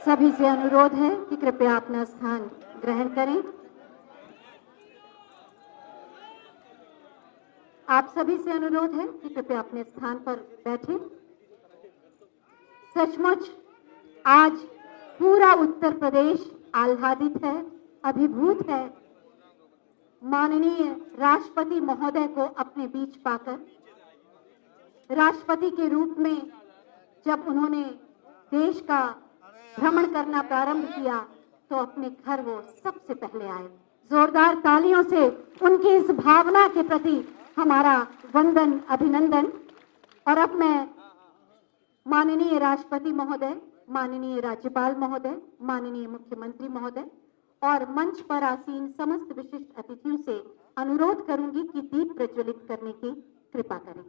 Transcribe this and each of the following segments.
सभी से अनुरोध है कि कृपया अपना स्थान ग्रहण करें। आप सभी से अनुरोध है कि कृपया अपने स्थान पर बैठें। सचमुच आज पूरा उत्तर प्रदेश आह्लादित है, अभिभूत है माननीय राष्ट्रपति महोदय को अपने बीच पाकर। राष्ट्रपति के रूप में जब उन्होंने देश का भ्रमण करना प्रारंभ किया तो अपने घर वो सबसे पहले आए। जोरदार तालियों से उनकी इस भावना के प्रति हमारा वंदन, अभिनंदन। और अब मैं माननीय राष्ट्रपति महोदय, माननीय राज्यपाल महोदय, माननीय मुख्यमंत्री महोदय और मंच पर आसीन समस्त विशिष्ट अतिथियों से अनुरोध करूंगी कि दीप प्रज्वलित करने की कृपा करें।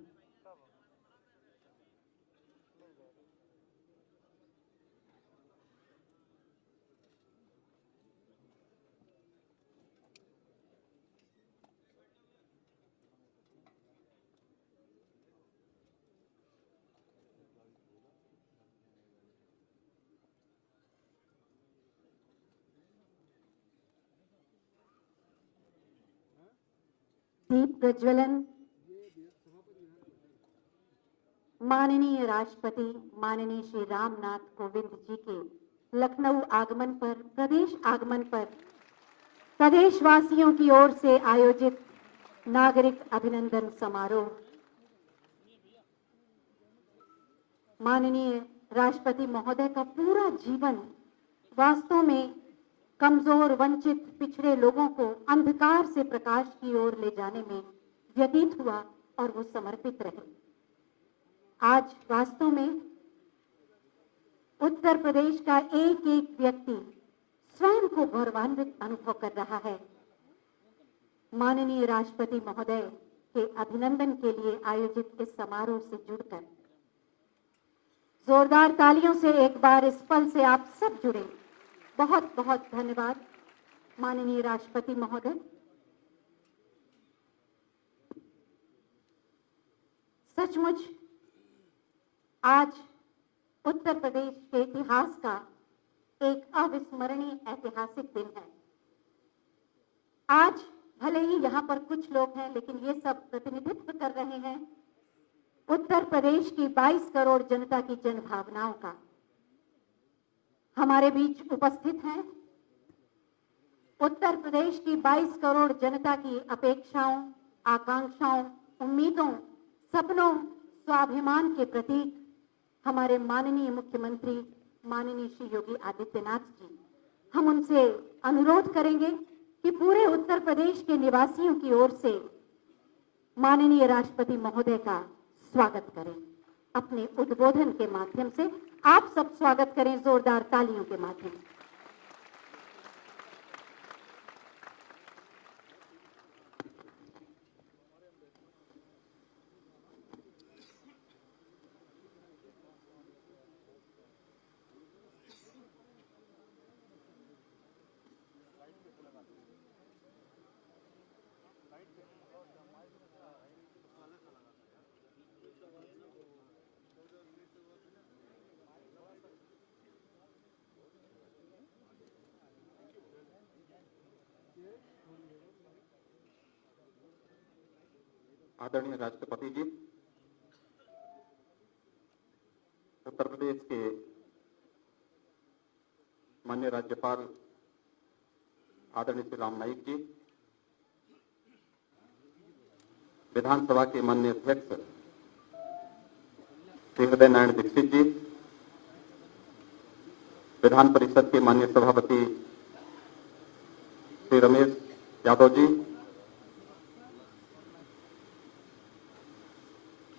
दीप प्रज्वलन माननीय राष्ट्रपति माननीय श्री रामनाथ कोविंद जी के लखनऊ आगमन पर, प्रदेश आगमन पर प्रदेशवासियों की ओर से आयोजित नागरिक अभिनंदन समारोह। माननीय राष्ट्रपति महोदय का पूरा जीवन वास्तव में कमजोर, वंचित, पिछड़े लोगों को अंधकार से प्रकाश की ओर ले जाने में व्यतीत हुआ और वो समर्पित रहे। आज वास्तव में उत्तर प्रदेश का एक एक व्यक्ति स्वयं को गौरवान्वित अनुभव कर रहा है माननीय राष्ट्रपति महोदय के अभिनंदन के लिए आयोजित इस समारोह से जुड़कर। जोरदार तालियों से एक बार इस पल से आप सब जुड़े। बहुत बहुत धन्यवाद माननीय राष्ट्रपति महोदय। सचमुच आज उत्तर प्रदेश के इतिहास का एक अविस्मरणीय ऐतिहासिक दिन है। आज भले ही यहाँ पर कुछ लोग हैं, लेकिन ये सब प्रतिनिधित्व कर रहे हैं उत्तर प्रदेश की 22 करोड़ जनता की जन भावनाओं का। हमारे बीच उपस्थित हैं उत्तर प्रदेश की 22 करोड़ जनता की अपेक्षाओं, आकांक्षाओं, उम्मीदों, सपनों, स्वाभिमान के प्रतीक हमारे माननीय मुख्यमंत्री माननीय श्री योगी आदित्यनाथ जी। हम उनसे अनुरोध करेंगे कि पूरे उत्तर प्रदेश के निवासियों की ओर से माननीय राष्ट्रपति महोदय का स्वागत करें। अपने उद्बोधन के माध्यम से आप सब स्वागत करें जोरदार तालियों के माध्यम से। आदरणीय राष्ट्रपति जी, उत्तर प्रदेश के माननीय राज्यपाल आदरणीय श्री राम नाईक जी, विधानसभा के माननीय अध्यक्ष श्री हृदय नारायण दीक्षित जी, विधान परिषद के माननीय सभापति श्री रमेश यादव जी,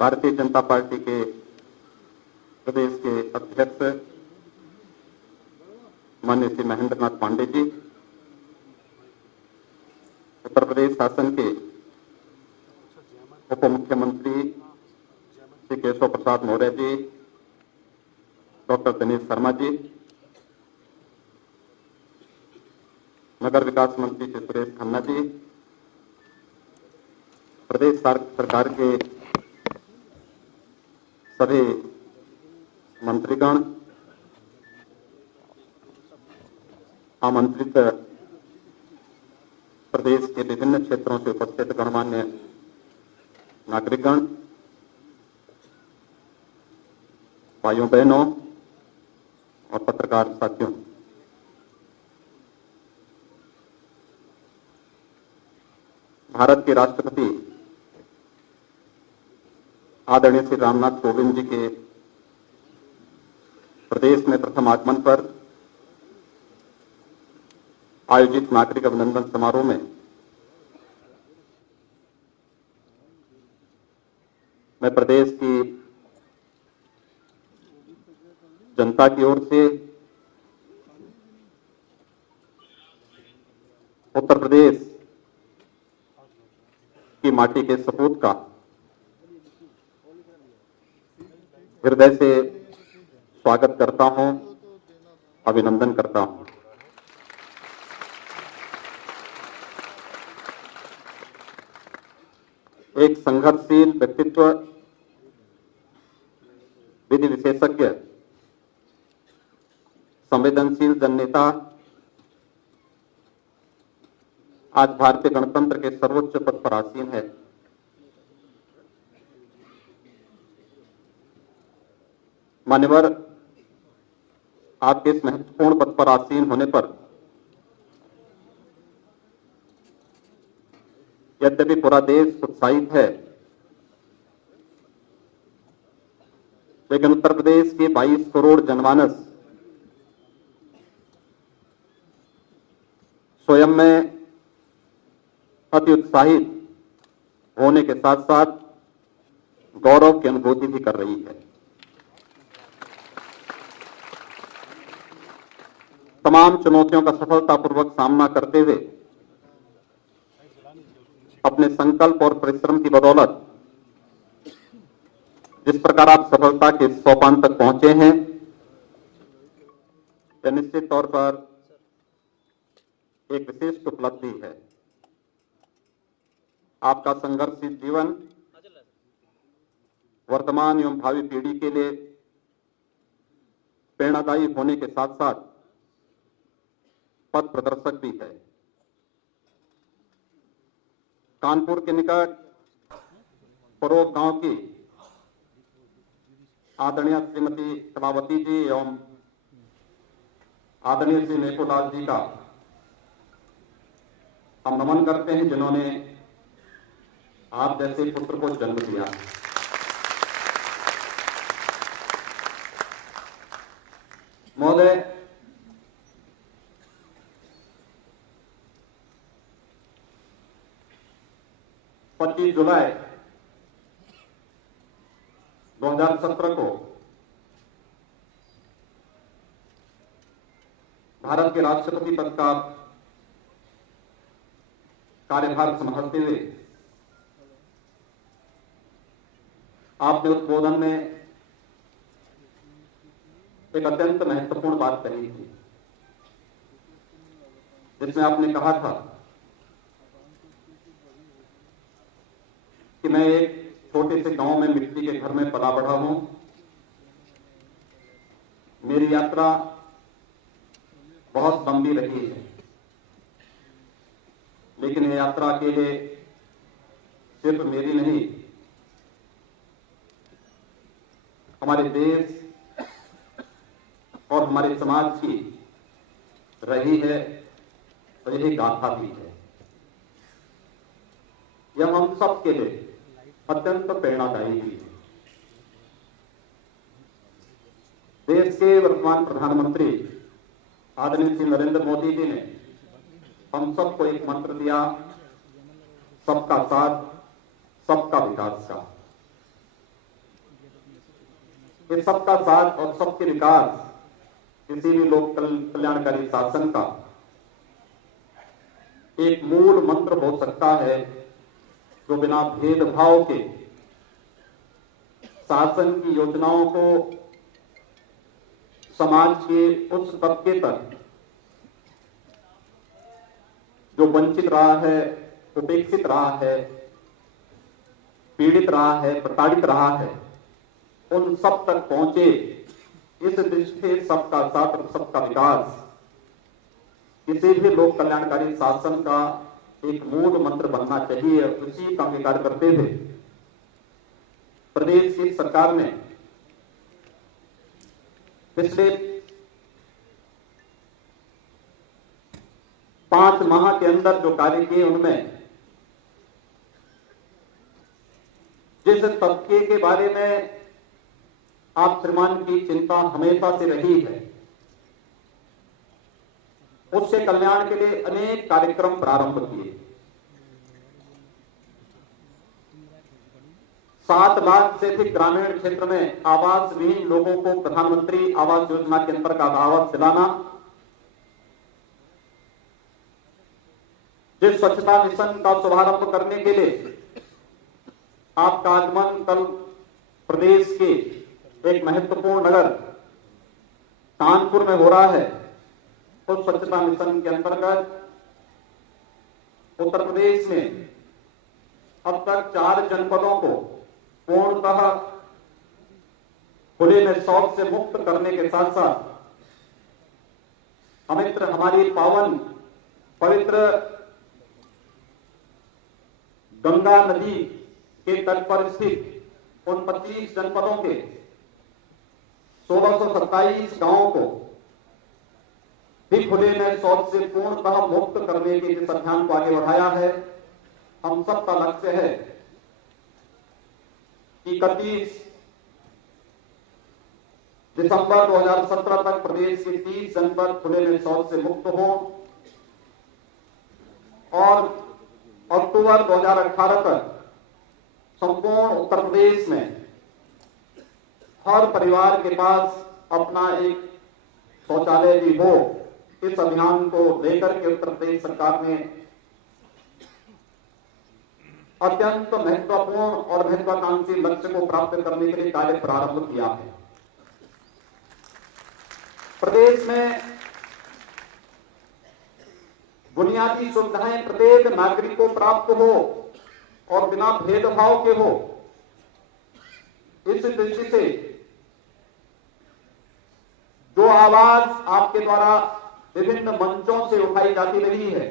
भारतीय जनता पार्टी के प्रदेश के अध्यक्ष माननीय श्री महेंद्र नाथ पांडे जी, उत्तर प्रदेश शासन के उप मुख्यमंत्री श्री केशव प्रसाद मौर्य जी, डॉक्टर दिनेश शर्मा जी, नगर विकास मंत्री श्री सुरेश खन्ना जी, प्रदेश सरकार के सभी मंत्रीगण, आमंत्रित प्रदेश के विभिन्न क्षेत्रों से उपस्थित गणमान्य नागरिकगण, भाइयों बहनों और पत्रकार साथियों, भारत के राष्ट्रपति आदरणीय श्री रामनाथ कोविंद जी के प्रदेश में प्रथम आगमन पर आयोजित नागरिक अभिनंदन समारोह में मैं प्रदेश की जनता की ओर से उत्तर प्रदेश की माटी के सपूत का हृदय से स्वागत करता हूं, अभिनंदन करता हूं। एक संघर्षशील व्यक्तित्व, विधि विशेषज्ञ, संवेदनशील जननेता आज भारतीय गणतंत्र के सर्वोच्च पद पर आसीन है। मान्यवर, आपके इस महत्वपूर्ण पद पर आसीन होने पर यद्यपि पूरा देश उत्साहित है, लेकिन उत्तर प्रदेश के 22 करोड़ जनमानस स्वयं में अति उत्साहित होने के साथ साथ गौरव की अनुभूति भी कर रही है। तमाम चुनौतियों का सफलतापूर्वक सामना करते हुए अपने संकल्प और परिश्रम की बदौलत जिस प्रकार आप सफलता के सोपान तक पहुंचे हैं, यह निश्चित तौर पर एक विशिष्ट उपलब्धि है। आपका संघर्षशील जीवन वर्तमान एवं भावी पीढ़ी के लिए प्रेरणादायी होने के साथ साथ पथ प्रदर्शक भी है। कानपुर के निकट परोग गांव की आदरणीय श्रीमती कलावती जी एवं आदरणीय श्री नेपोलाल जी का हम नमन करते हैं, जिन्होंने आप जैसे पुत्र को जन्म दिया। महोदय, जुलाई 2017 को भारत के राष्ट्रपति पद का कार्यभार संभालते हुए आपने उद्बोधन में एक अत्यंत महत्वपूर्ण बात कही थी, जिसमें आपने कहा था कि मैं एक छोटे से गांव में मिट्टी के घर में पला बढ़ा हूं। मेरी यात्रा बहुत लंबी रही है, लेकिन ये यात्रा के लिए सिर्फ मेरी नहीं, हमारे देश और हमारे समाज की रही है और यही गाथा भी है। यह हम सबके लिए अत्यंत प्रेरणादायी भी है। देश के वर्तमान प्रधानमंत्री आदरणीय श्री नरेंद्र मोदी जी ने हम सबको एक मंत्र दिया, सबका साथ सबका विकास का। ये सबका साथ और सबके विकास किसी भी लोक कल्याणकारी शासन का एक मूल मंत्र हो सकता है, जो बिना भेदभाव के शासन की योजनाओं को समाज के उस तबके तक जो वंचित रहा है, उपेक्षित रहा है, पीड़ित रहा है, प्रताड़ित रहा है, उन सब तक पहुंचे। इस दृष्टि से सबका साथ और सबका विकास किसी भी लोक कल्याणकारी शासन का एक मूल मंत्र बनना चाहिए। उसी का अंगीकार करते हुए प्रदेश की सरकार ने पिछले 5 माह के अंदर जो कार्य किए, उनमें जिस तबके के बारे में आप श्रीमान की चिंता हमेशा से रही है, उससे कल्याण के लिए अनेक कार्यक्रम प्रारंभ किए। 7 लाख से अधिक ग्रामीण क्षेत्र में आवास विहीन लोगों को प्रधानमंत्री आवास योजना के अंतर्गत आवास दिलाना, जिस स्वच्छता मिशन का शुभारंभ करने के लिए आपका आगमन कल प्रदेश के एक महत्वपूर्ण नगर कानपुर में हो रहा है, उस स्वच्छता मिशन के अंतर्गत उत्तर प्रदेश में अब तक 4 जनपदों को पूर्णतः खुले में शौच से मुक्त करने के साथ साथ हमारी पावन पवित्र गंगा नदी के तट पर स्थित उन 25 जनपदों के 1627 गांवों को भी खुले में शौच से पूर्णतः मुक्त करने के इस अभियान को आगे बढ़ाया है। हम सबका लक्ष्य है कि 31 दिसंबर 2017 तक प्रदेश के 30 जनपद खुले में शौच से मुक्त हो और अक्टूबर 2018 तक संपूर्ण उत्तर प्रदेश में हर परिवार के पास अपना एक शौचालय भी हो। इस अभियान को लेकर के उत्तर प्रदेश सरकार ने अत्यंत महत्वपूर्ण और महत्वाकांक्षी लक्ष्य को प्राप्त करने के लिए कार्य प्रारंभ किया है। प्रदेश में बुनियादी सुविधाएं प्रत्येक नागरिक को प्राप्त हो और बिना भेदभाव के हो, इस दृष्टि से जो आवाज आपके द्वारा विभिन्न मंचों से उठाई जाती रही है,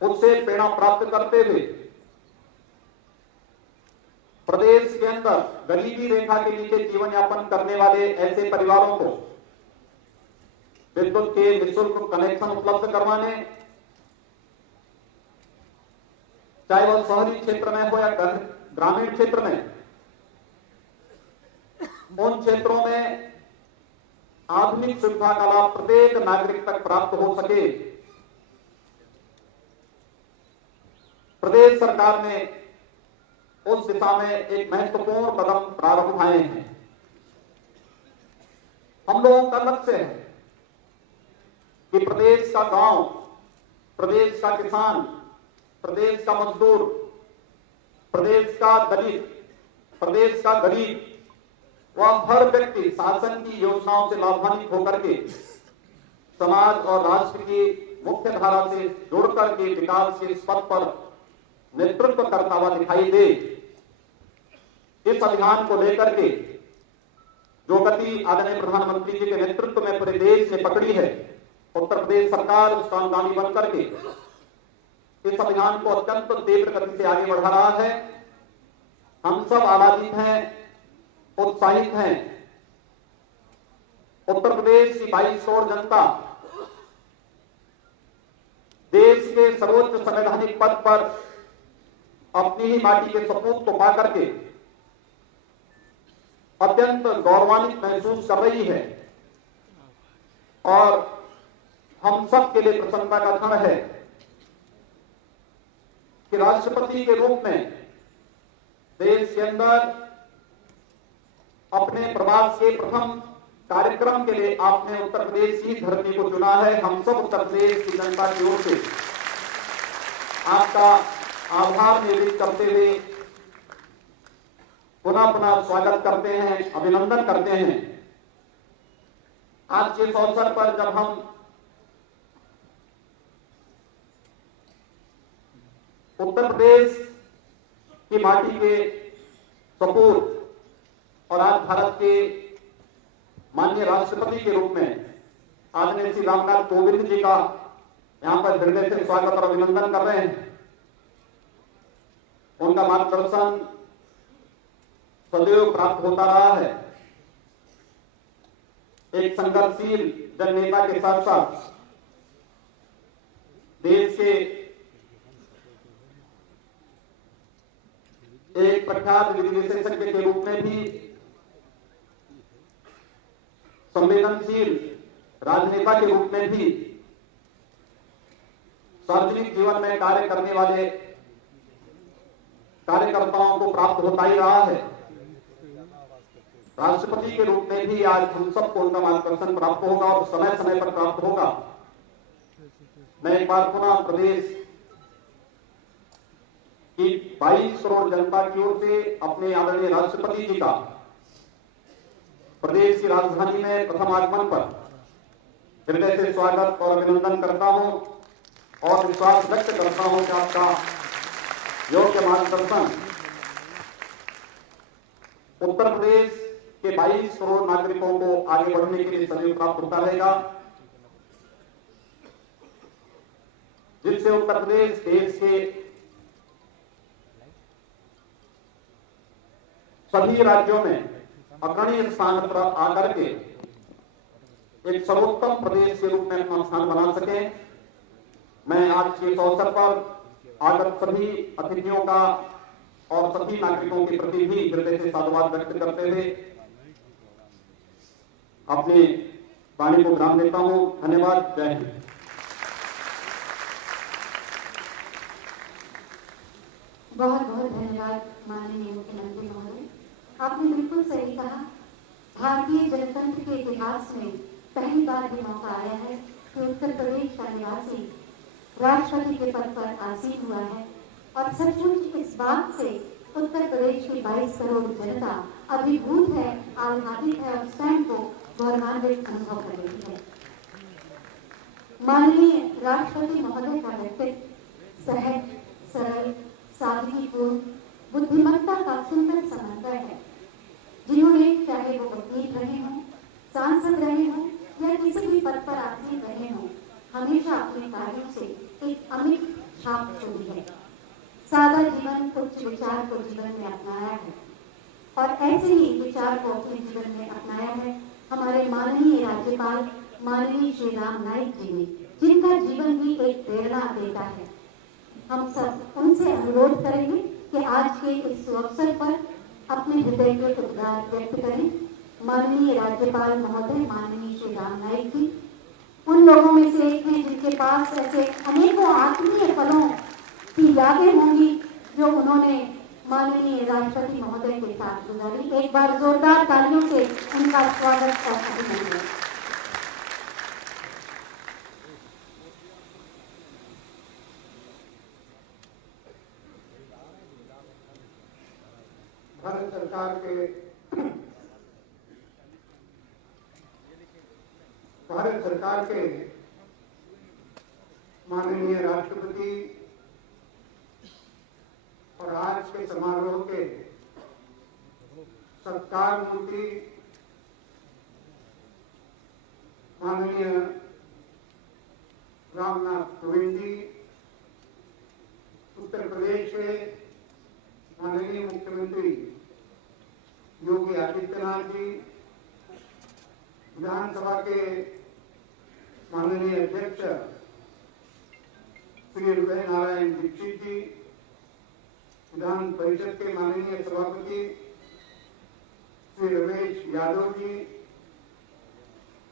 उससे प्रेरणा प्राप्त करते हुए प्रदेश के अंदर गरीबी रेखा के नीचे जीवन यापन करने वाले ऐसे परिवारों को विद्युत के निःशुल्क कनेक्शन उपलब्ध करवाने, चाहे वह शहरी क्षेत्र में हो या ग्रामीण क्षेत्र में, उन क्षेत्रों में आधुनिक सुविधा का लाभ प्रत्येक नागरिक तक प्राप्त हो सके। प्रदेश सरकार ने उस दिशा में एक महत्वपूर्ण कदम प्रारंभ उठाए हैं। हम लोगों का लक्ष्य है कि प्रदेश का गांव, प्रदेश का किसान, प्रदेश का मजदूर, प्रदेश का दलित, प्रदेश का गरीब, वह हर व्यक्ति शासन की योजनाओं से लाभान्वित होकर के समाज और राष्ट्र की मुख्य धारा से जुड़कर के विकास के पथ पर नेतृत्व करता हुआ दिखाई दे। इस अभियान को लेकर के जो गति आदरणीय प्रधानमंत्री जी के नेतृत्व में पूरे देश ने पकड़ी है, उत्तर प्रदेश सरकार उसका अनुगामी बनकर के इस अभियान को अत्यंत तीव्र गति से आगे बढ़ा रहा है। हम सब आनंदित हैं, उत्साहित हैं। उत्तर प्रदेश की 22 करोड़ जनता देश के सर्वोच्च संवैधानिक पद पर अपनी ही माटी के सपूत को पाकर के अत्यंत गौरवान्वित महसूस कर रही है और हम सब के लिए प्रसन्नता का क्षण है कि राष्ट्रपति के रूप में देश के अंदर अपने प्रवास के प्रथम कार्यक्रम के लिए आपने उत्तर प्रदेश की धरती को चुना है। हम सब उत्तर प्रदेश की जनता की ओर से आपका आभार निवेदित करते हुए पुनः पुनः स्वागत करते हैं, अभिनंदन करते हैं। आज के इस अवसर पर जब हम उत्तर प्रदेश की माटी के सपूत और आज भारत के माननीय राष्ट्रपति के रूप में आदरणीय श्री रामनाथ कोविंद जी का यहां पर हृदय से स्वागत और अभिनंदन कर रहे हैं। उनका मार्गदर्शन सदैव प्राप्त होता रहा है। एक संघर्षशील जननेता के साथ साथ देश के एक प्रख्यात विधि विशेषज्ञ के रूप में भी संवेदनशील राजनेता के रूप में भी सार्वजनिक जीवन में कार्य करने वाले कार्यकर्ताओं को प्राप्त होता ही रहा है। राष्ट्रपति के रूप में भी आज हम सबको उनका मार्गदर्शन प्राप्त होगा और समय समय पर प्राप्त होगा। मैं एक बार पुनः प्रदेश की 22 करोड़ जनता की ओर से अपने आदरणीय राष्ट्रपति जी का प्रदेश की राजधानी में प्रथम आगमन पर हृदय से स्वागत और अभिनंदन करता हूं और विश्वास व्यक्त करता हूं कि आपका योग्य मार्गदर्शन उत्तर प्रदेश के 22 करोड़ नागरिकों को आगे बढ़ने के लिए सदैव प्राप्त होता रहेगा, जिससे उत्तर प्रदेश देश के सभी राज्यों में अग्रणी स्थान पर आकर के एक सर्वोत्तम प्रदेश के रूप में अपना स्थान बना सके। मैं आज के इस अवसर पर आकर सभी अतिथियों का और सभी नागरिकों के प्रति भी हृदय से साधुवाद व्यक्त करते हुए अपनी वाणी को विराम देता हूं। धन्यवाद। जय हिंद। बहुत बहुत धन्यवाद माननीय मुख्यमंत्री महोदय। आपने बिल्कुल सही कहा। भारतीय जनतंत्र के इतिहास में पहली बार भी मौका आया है कि उत्तर प्रदेश का निवासी राष्ट्रपति के पद पर आसीन हुआ है और सचमुच इस बात से उत्तर प्रदेश की 22 करोड़ जनता अभिभूत है, आह्लादित है और स्वयं को गौरवान्वित अनुभव कर रही है। माननीय राष्ट्रपति महोदय का व्यक्तित्व सहज, सरल, सादगीपूर्ण, बुद्धिमत्ता का सुंदर समन्वय है, जिन्होंने चाहे वो वकील रहे हों, सांसद रहे हों या किसी भी पद पर आसीन रहे हों, हमेशा अपने कार्यों से एक अमिट छाप छोड़ी है। सादा जीवन, उच्च विचार को जीवन में अपनाया है और ऐसे ही विचार को अपने जीवन में अपनाया है हमारे माननीय राज्यपाल माननीय श्री राम नाईक जी ने, जिनका जीवन भी एक प्रेरणा देता है। हम सब उनसे अनुरोध करेंगे कि आज के इस अवसर पर अपने हृदय के उद्गार व्यक्त करें। माननीय राज्यपाल महोदय माननीय श्री राम नाईक जी उन लोगों में से एक हैं जिनके पास ऐसे अनेकों आत्मीय पलों की यादें होंगी जो उन्होंने माननीय राष्ट्रपति महोदय के साथ गुजारी। एक बार जोरदार तालियों से उनका स्वागत और अभिनंदन। भारत सरकार के माननीय राष्ट्रपति और आज के समारोह के सत्कार मूर्ति माननीय रामनाथ कोविंद जी, उत्तर प्रदेश के माननीय मुख्यमंत्री योगी आदित्यनाथ जी, विधानसभा के माननीय अध्यक्ष श्री हृदय नारायण दीक्षित जी, विधान परिषद के माननीय सभापति श्री रमेश यादव जी,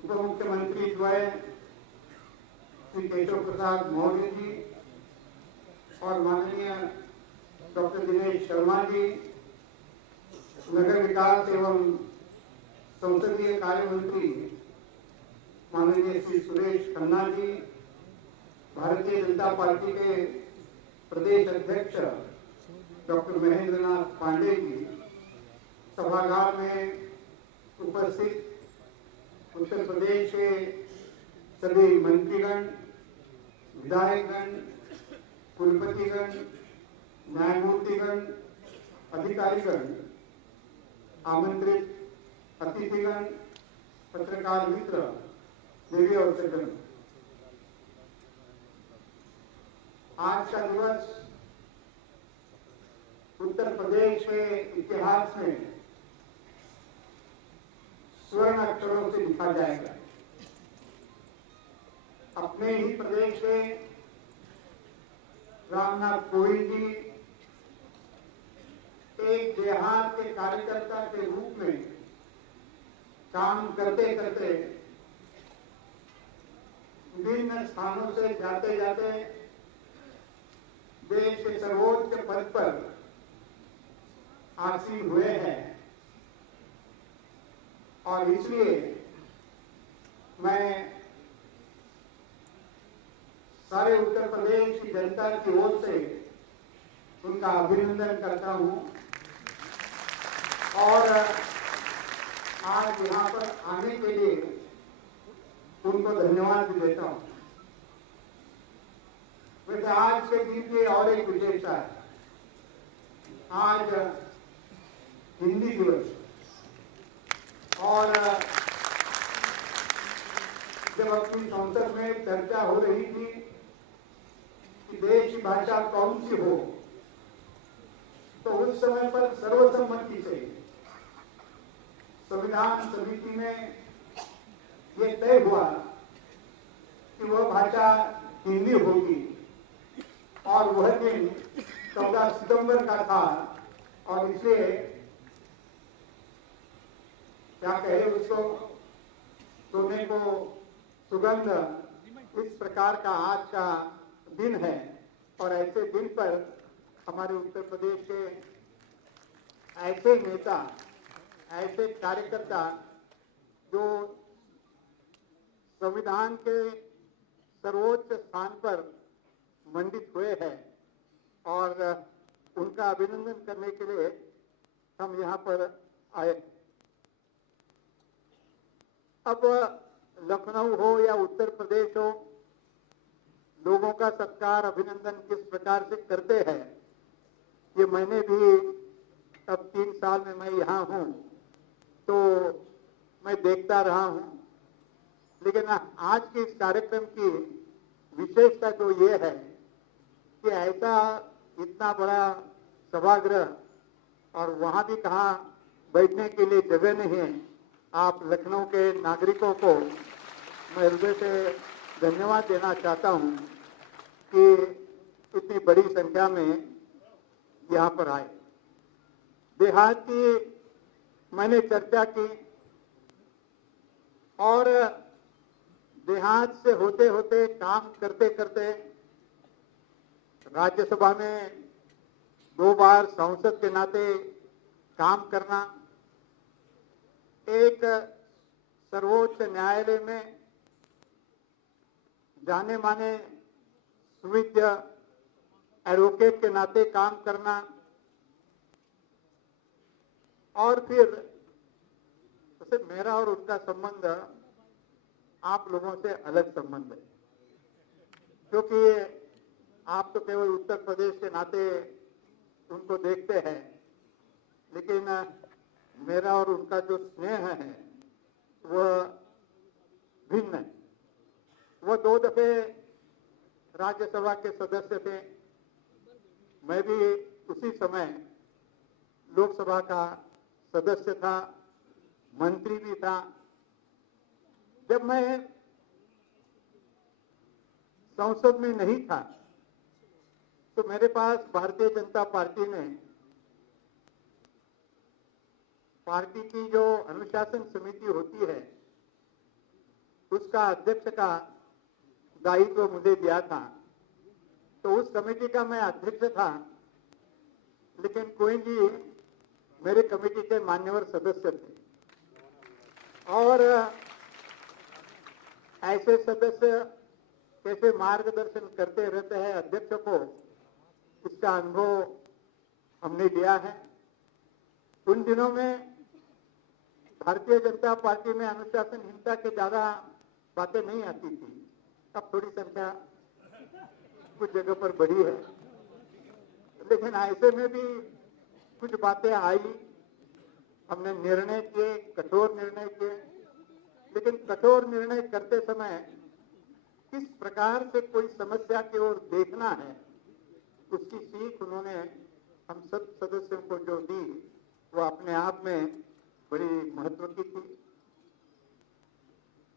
उप मुख्यमंत्री द्वय श्री केशव प्रसाद मौर्य जी और माननीय डॉक्टर दिनेश शर्मा जी, नगर विकास एवं संसदीय कार्य मंत्री माननीय श्री सुरेश खन्ना जी, भारतीय जनता पार्टी के प्रदेश अध्यक्ष डॉक्टर महेंद्र नाथ पांडे जी, सभागार में उपस्थित उत्तर प्रदेश के सभी मंत्रीगण, विधायकगण, कुलपतिगण, न्यायमूर्तिगण, अधिकारीगण, आमंत्रित अतिथिगण, पत्रकार मित्र, देवी और सज्जन, आज का दिवस उत्तर प्रदेश के इतिहास में स्वर्ण अक्षरों से लिखा जाएगा। अपने ही प्रदेश के रामनाथ कोविंद जी एक देहात के कार्यकर्ता के रूप में काम करते करते विभिन्न स्थानों से जाते जाते देश के सर्वोच्च पद पर आसीन हुए हैं। और इसलिए मैं सारे उत्तर प्रदेश की जनता की ओर से उनका अभिनंदन करता हूं और आज यहाँ पर आने के लिए उनको धन्यवाद भी देता हूं। वैसे आज के दिन की और एक विशेषता है, आज हिंदी दिवस, और जब अपनी संसद में चर्चा हो रही थी कि देश की भाषा कौन सी हो, तो उस समय पर सर्वसम्मति से संविधान समिति में ये तय हुआ कि वह भाषा हिंदी होगी और वह दिन 14 सितंबर का था। और इसलिए क्या कहे उसको, सोने को सुगंध, इस प्रकार का आज का दिन है। और ऐसे दिन पर हमारे उत्तर प्रदेश के ऐसे नेता, ऐसे कार्यकर्ता जो संविधान के सर्वोच्च स्थान पर मंडित हुए हैं, और उनका अभिनंदन करने के लिए हम यहाँ पर आए। अब लखनऊ हो या उत्तर प्रदेश हो, लोगों का सत्कार, अभिनंदन किस प्रकार से करते हैं, ये मैंने भी अब 3 साल में मैं यहाँ हूँ तो मैं देखता रहा हूँ। लेकिन आज के इस कार्यक्रम की विशेषता जो ये है कि ऐसा इतना बड़ा सभागृह, और वहाँ भी कहाँ बैठने के लिए जगह नहीं है। आप लखनऊ के नागरिकों को मैं हृदय से धन्यवाद देना चाहता हूँ कि इतनी बड़ी संख्या में यहाँ पर आए। देहात की मैंने चर्चा की, और देहात से होते होते, काम करते करते, राज्यसभा में 2 बार सांसद के नाते काम करना, एक सर्वोच्च न्यायालय में जाने माने सुविज्ञ एडवोकेट के नाते काम करना, और फिर तो मेरा और उनका संबंध आप लोगों से अलग संबंध है, क्योंकि आप तो केवल उत्तर प्रदेश के नाते उनको देखते हैं, लेकिन मेरा और उनका जो स्नेह है वह भिन्न है। वह 2 दफे राज्यसभा के सदस्य थे, मैं भी उसी समय लोकसभा का सदस्य था, मंत्री भी था। जब मैं संसद में नहीं था तो मेरे पास भारतीय जनता पार्टी ने पार्टी की जो अनुशासन समिति होती है उसका अध्यक्ष का दायित्व मुझे दिया था। तो उस कमेटी का मैं अध्यक्ष था, लेकिन कोविंद जी मेरे कमेटी के मान्यवर सदस्य थे, और ऐसे सदस्य कैसे मार्गदर्शन करते रहते हैं अध्यक्ष को, इसका अनुभव हमने लिया है। उन दिनों में भारतीय जनता पार्टी में अनुशासनहीनता के ज्यादा बातें नहीं आती थी, अब थोड़ी संख्या कुछ जगह पर बढ़ी है, लेकिन ऐसे में भी कुछ बातें आई। हमने निर्णय किए, कठोर निर्णय किए, लेकिन कठोर निर्णय करते समय किस प्रकार से कोई समस्या की ओर देखना है, उसकी सीख उन्होंने हम सब सदस्यों को जो दी, वो अपने आप में बड़ी महत्व की थी।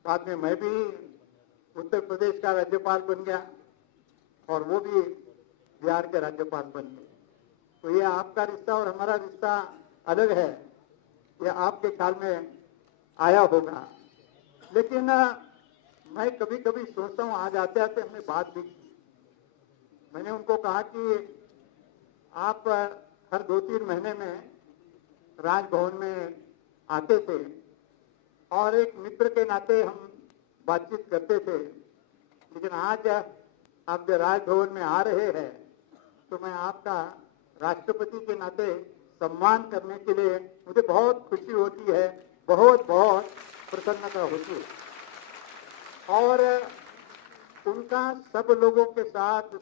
बाद में मैं भी उत्तर प्रदेश का राज्यपाल बन गया और वो भी बिहार के राज्यपाल बन गए। तो ये आपका रिश्ता और हमारा रिश्ता अलग है, ये आपके ख्याल में आया होगा। लेकिन मैं कभी कभी सोचता हूँ, आज आते आते हमने बात भी की, मैंने उनको कहा कि आप हर 2-3 महीने में राजभवन में आते थे और एक मित्र के नाते हम बातचीत करते थे, लेकिन आज आप जब राजभवन में आ रहे हैं तो मैं आपका राष्ट्रपति के नाते सम्मान करने के लिए मुझे बहुत खुशी होती है, बहुत बहुत प्रसन्नता होती है। और उनका सब लोगों के साथ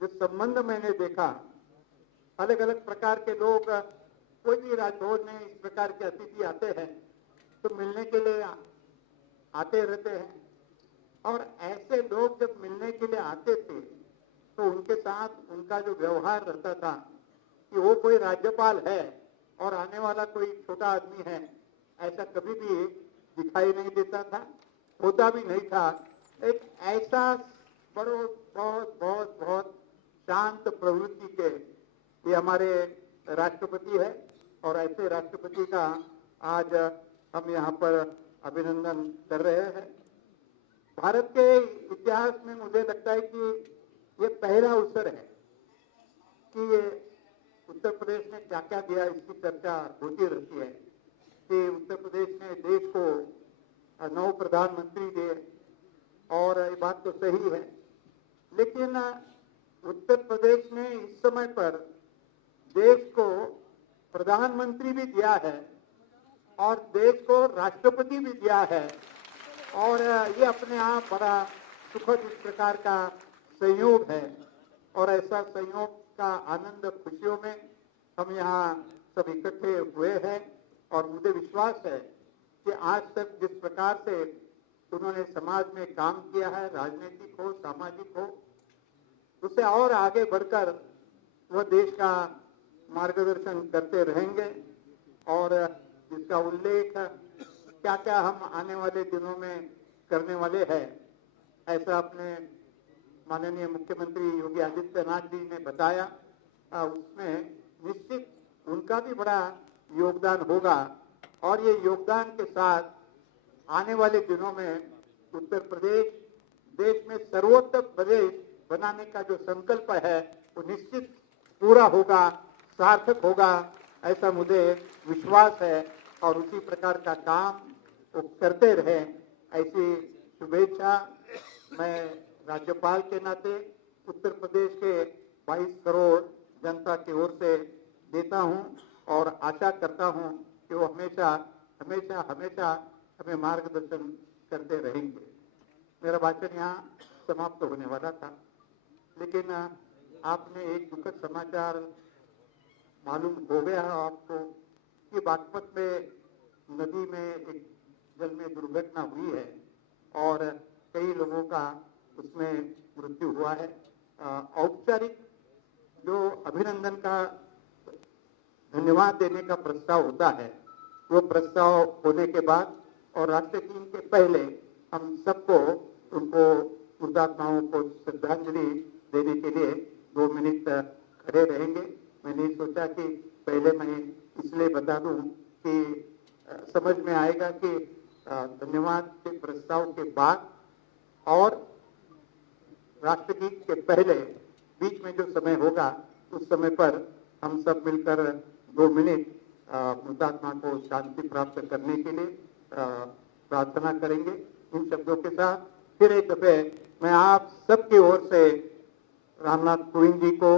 जो संबंध मैंने देखा, अलग अलग प्रकार के लोग, कोई भी राजभवन में इस प्रकार के अतिथि आते हैं तो मिलने के लिए आते रहते हैं, और ऐसे लोग जब मिलने के लिए आते थे तो उनके साथ उनका जो व्यवहार रहता था कि वो कोई राज्यपाल है और आने वाला कोई छोटा आदमी है, ऐसा कभी भी दिखाई नहीं देता था, होता भी नहीं था। एक ऐसा बहुत बहुत बहुत बहुत शांत प्रवृत्ति के ये हमारे राष्ट्रपति है, और ऐसे राष्ट्रपति का आज हम यहाँ पर अभिनंदन कर रहे हैं। भारत के इतिहास में मुझे लगता है कि ये पहला अवसर है कि ये उत्तर प्रदेश ने क्या क्या दिया, इसकी चर्चा होती रहती है कि उत्तर प्रदेश ने देश को 9 प्रधानमंत्री दिए, और ये बात तो सही है, लेकिन उत्तर प्रदेश ने इस समय पर देश को प्रधानमंत्री भी दिया है और देश को राष्ट्रपति भी दिया है, और ये अपने आप बड़ा सुखद इस प्रकार का संयोग है। और ऐसा संयोग का आनंद, खुशियों में हम यहाँ सब इकट्ठे हुए हैं, और मुझे विश्वास है कि आज तक जिस प्रकार से उन्होंने समाज में काम किया है, राजनीतिक हो, सामाजिक हो, उससे और आगे बढ़कर वह देश का मार्गदर्शन करते रहेंगे, और जिसका उल्लेख क्या क्या हम आने वाले दिनों में करने वाले हैं, ऐसा अपने माननीय मुख्यमंत्री योगी आदित्यनाथ जी ने बताया, उसमें निश्चित उनका भी बड़ा योगदान होगा, और ये योगदान के साथ आने वाले दिनों में उत्तर प्रदेश देश में सर्वोत्तम प्रदेश बनाने का जो संकल्प है वो निश्चित पूरा होगा, सार्थक होगा, ऐसा मुझे विश्वास है, और उसी प्रकार का काम वो करते रहे, ऐसी शुभेच्छा मैं राज्यपाल के नाते उत्तर प्रदेश के 22 करोड़ जनता की ओर से देता हूं, और आशा करता हूं कि वो हमेशा हमेशा हमेशा हमें मार्गदर्शन करते रहेंगे। मेरा भाषण यहाँ समाप्त होने वाला था, लेकिन आपने एक दुखद समाचार मालूम हो गया आपको कि बागपत में नदी में एक जल में दुर्घटना हुई है और कई लोगों का उसमें मृत्यु हुआ है। औपचारिक जो अभिनंदन का धन्यवाद देने का प्रस्ताव होता है, वो प्रस्ताव होने के बाद और राष्ट्रगीत के पहले हम सबको उनको हुतात्माओं को श्रद्धांजलि देने के लिए 2 मिनट खड़े रहेंगे। मैंने सोचा कि पहले मैं इसलिए बता दूं कि समझ में आएगा कि धन्यवाद के प्रस्ताव के बाद और राष्ट्रगीत के पहले बीच में जो समय होगा उस समय पर हम सब मिलकर 2 मिनट हुतात्मा को शांति प्राप्त करने के लिए प्रार्थना करेंगे। इन शब्दों के साथ फिर एक दफे मैं आप सबकी ओर से रामनाथ कोविंद जी को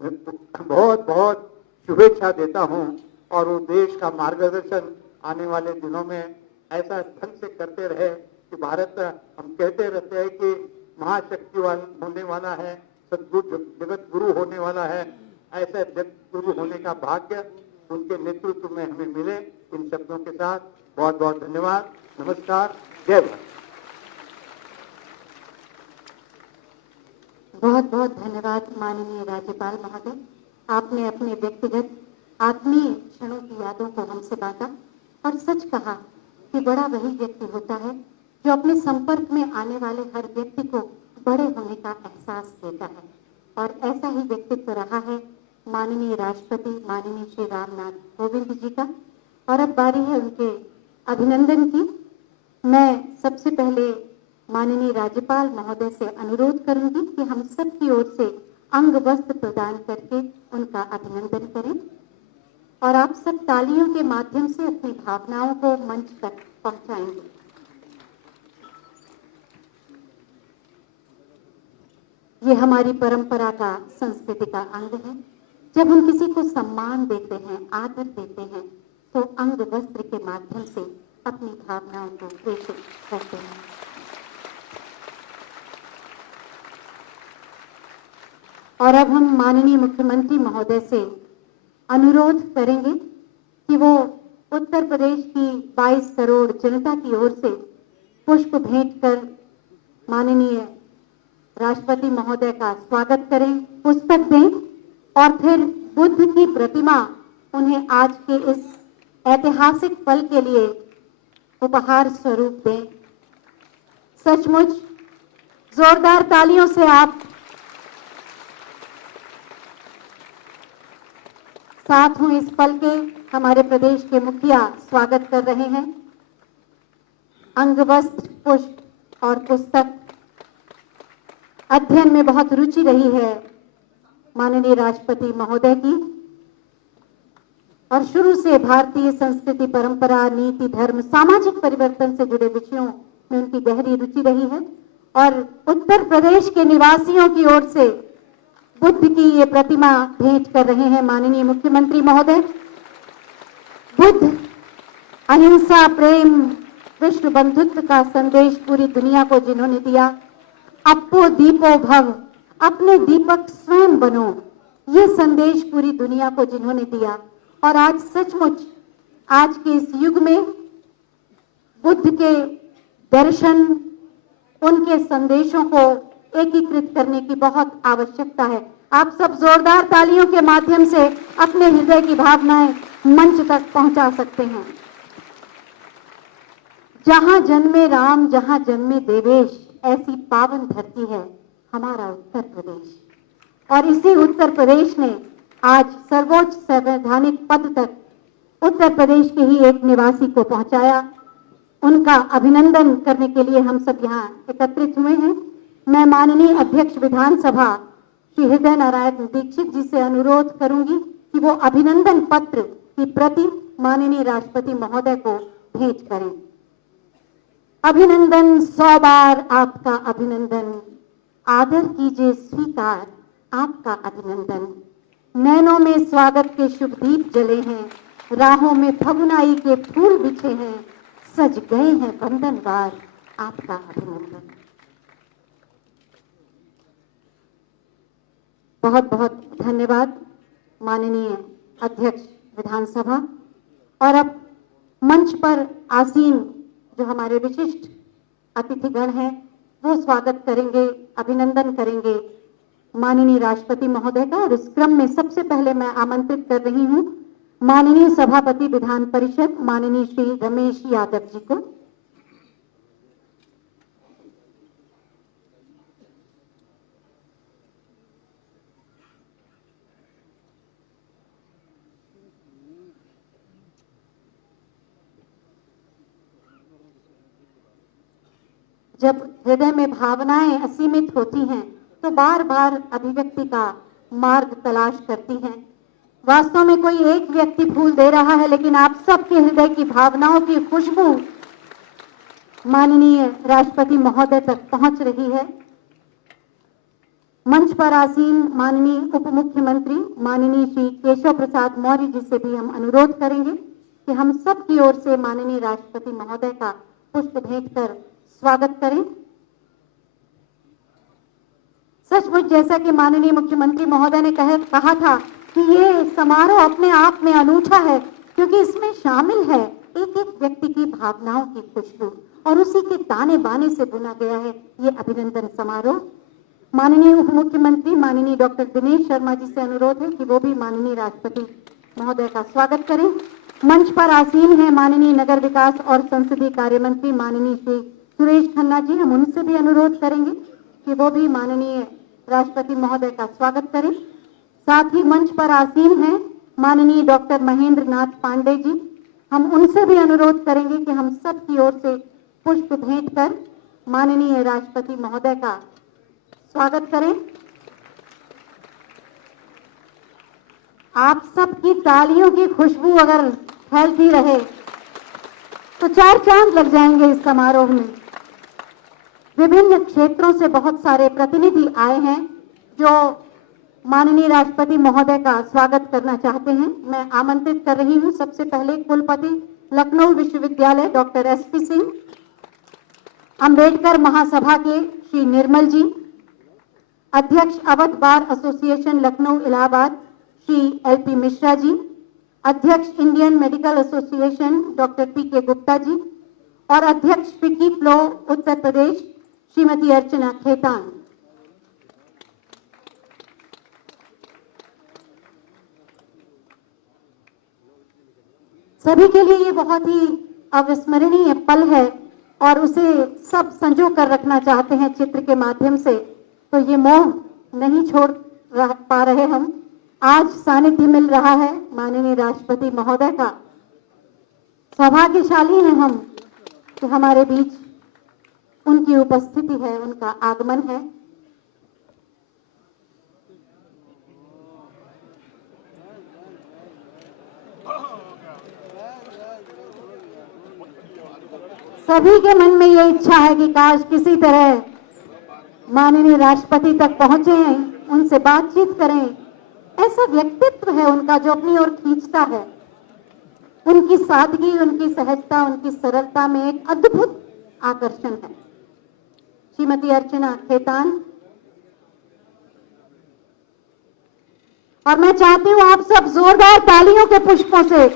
बहुत बहुत शुभेच्छा देता हूं, और वो देश का मार्गदर्शन आने वाले दिनों में ऐसा ढंग से करते रहे कि भारत, हम कहते रहते हैं कि महाशक्तिवान होने वाला है, सद्गुरु जगत गुरु होने वाला है, ऐसा जगत गुरु होने का भाग्य उनके नेतृत्व में हमें मिले। इन शब्दों के साथ बहुत बहुत धन्यवाद। नमस्कार, जय भारत। बहुत बहुत धन्यवाद माननीय राज्यपाल महोदय, आपने अपने व्यक्तिगत आत्मीय क्षणों की यादों को हमसे बांटा और सच कहा कि बड़ा वही व्यक्ति होता है जो अपने संपर्क में आने वाले हर व्यक्ति को बड़े होने का एहसास देता है, और ऐसा ही व्यक्तित्व रहा है माननीय राष्ट्रपति माननीय श्री रामनाथ कोविंद जी का। और अब बारी है उनके अभिनंदन की। मैं सबसे पहले माननीय राज्यपाल महोदय से अनुरोध करूंगी कि हम सब की ओर से अंग वस्त्र प्रदान करके उनका अभिनंदन करें, और आप सब तालियों के माध्यम से अपनी भावनाओं को मंच तक पहुंचाएंगे। ये हमारी परंपरा का, संस्कृति का अंग है। जब हम किसी को सम्मान देते हैं, आदर देते हैं, तो अंग वस्त्र के माध्यम से अपनी भावनाओं को प्रेषित करते हैं। और अब हम माननीय मुख्यमंत्री महोदय से अनुरोध करेंगे कि वो उत्तर प्रदेश की 22 करोड़ जनता की ओर से पुष्प भेंट कर माननीय राष्ट्रपति महोदय का स्वागत करें, पुस्तक दें और फिर बुद्ध की प्रतिमा उन्हें आज के इस ऐतिहासिक पल के लिए उपहार स्वरूप दें। सचमुच जोरदार तालियों से आप साथ हों इस पल के। हमारे प्रदेश के मुखिया स्वागत कर रहे हैं। अंगवस्त्र, पुष्प और पुस्तक। अध्ययन में बहुत रुचि रही है माननीय राष्ट्रपति महोदय की, और शुरू से भारतीय संस्कृति, परंपरा, नीति, धर्म, सामाजिक परिवर्तन से जुड़े विषयों में उनकी गहरी रुचि रही है। और उत्तर प्रदेश के निवासियों की ओर से बुद्ध की ये प्रतिमा भेंट कर रहे हैं माननीय मुख्यमंत्री महोदय। बुद्ध अहिंसा, प्रेम, विश्व बंधुत्व का संदेश पूरी दुनिया को जिन्होंने दिया, अपो दीपो भव, अपने दीपक स्वयं बनो, ये संदेश पूरी दुनिया को जिन्होंने दिया। और आज सचमुच आज के इस युग में बुद्ध के दर्शन, उनके संदेशों को एकीकृत करने की बहुत आवश्यकता है। आप सब जोरदार तालियों के माध्यम से अपने हृदय की भावनाएं मंच तक पहुंचा सकते हैं। जहां जन्मे राम, जहां जन्मे देवेश, ऐसी पावन धरती है हमारा उत्तर प्रदेश। और इसी उत्तर प्रदेश ने आज सर्वोच्च संवैधानिक पद तक उत्तर प्रदेश के ही एक निवासी को पहुंचाया। उनका अभिनंदन करने के लिए हम सब यहाँ एकत्रित हुए हैं। मैं माननीय अध्यक्ष विधानसभा श्री हृदय नारायण दीक्षित जी से अनुरोध करूंगी कि वो अभिनंदन पत्र की प्रति माननीय राष्ट्रपति महोदय को भेंट करें। अभिनंदन, 100 बार आपका अभिनंदन, आदर कीजिए स्वीकार आपका अभिनंदन। नैनों में स्वागत के शुभ दीप जले हैं, राहों में फगुनाई के फूल बिछे हैं, सज गए हैं वंदनवार आपका अभिनंदन। बहुत बहुत धन्यवाद माननीय अध्यक्ष विधानसभा। और अब मंच पर आसीन जो हमारे विशिष्ट अतिथिगण हैं वो स्वागत करेंगे, अभिनंदन करेंगे माननीय राष्ट्रपति महोदय का। और इस क्रम में सबसे पहले मैं आमंत्रित कर रही हूं माननीय सभापति विधान परिषद माननीय श्री रमेश यादव जी को। जब हृदय में भावनाएं असीमित होती हैं तो बार बार अभिव्यक्ति का मार्ग तलाश करती हैं। वास्तव में कोई एक व्यक्ति फूल दे रहा है, लेकिन आप सबके हृदय की भावनाओं की खुशबू माननीय राष्ट्रपति महोदय तक पहुंच रही है। मंच पर आसीन माननीय उप मुख्यमंत्री माननीय श्री केशव प्रसाद मौर्य जी से भी हम अनुरोध करेंगे कि हम सब की ओर से माननीय राष्ट्रपति महोदय का पुष्प भेंट कर स्वागत करें। सचमुच जैसा कि माननीय मुख्यमंत्री महोदय ने कहा था कि ये समारोह अपने आप में अनूठा है, क्योंकि इसमें शामिल है एक एक व्यक्ति की भावनाओं की खुशबू और उसी के ताने बाने से बुना गया है ये अभिनंदन समारोह। माननीय उप मुख्यमंत्री माननीय डॉक्टर दिनेश शर्मा जी से अनुरोध है कि वो भी माननीय राष्ट्रपति महोदय का स्वागत करें। मंच पर आसीन है माननीय नगर विकास और संसदीय कार्य मंत्री माननीय श्री सुरेश खन्ना जी। हम उनसे भी अनुरोध करेंगे कि वो भी माननीय राष्ट्रपति महोदय का स्वागत करें। साथ ही मंच पर आसीन हैं माननीय डॉक्टर महेंद्र नाथ पांडे जी। हम उनसे भी अनुरोध करेंगे कि हम सब की ओर से पुष्प भेंट कर माननीय राष्ट्रपति महोदय का स्वागत करें। आप सबकी तालियों की खुशबू अगर फैलती रहे तो 4 चांद लग जाएंगे इस समारोह में। विभिन्न क्षेत्रों से बहुत सारे प्रतिनिधि आए हैं जो माननीय राष्ट्रपति महोदय का स्वागत करना चाहते हैं। मैं आमंत्रित कर रही हूं सबसे पहले कुलपति लखनऊ विश्वविद्यालय डॉक्टर एसपी सिंह, अंबेडकर महासभा के श्री निर्मल जी, अध्यक्ष Awadh bar association Lucknow Allahabad Shri LP Mishra ji, अध्यक्ष Indian medical association doctor PK Gupta ji और अध्यक्ष फिक्की फ्लो उत्तर प्रदेश श्रीमती अर्चना खेतान। सभी के लिए ये बहुत ही अविस्मरणीय पल है और उसे सब संजो कर रखना चाहते हैं चित्र के माध्यम से, तो ये मोह नहीं छोड़ पा रहे हम। आज सानिध्य मिल रहा है माननीय राष्ट्रपति महोदय का। सौभाग्यशाली हैं हम कि हमारे बीच उनकी उपस्थिति है, उनका आगमन है। सभी के मन में ये इच्छा है कि काश किसी तरह माननीय राष्ट्रपति तक पहुंचे, उनसे बातचीत करें। ऐसा व्यक्तित्व है उनका जो अपनी ओर खींचता है। उनकी सादगी, उनकी सहजता, उनकी सरलता में एक अद्भुत आकर्षण है। श्रीमती अर्चना खेतान, और मैं चाहती हूं आप सब जोरदार तालियों के पुष्पों से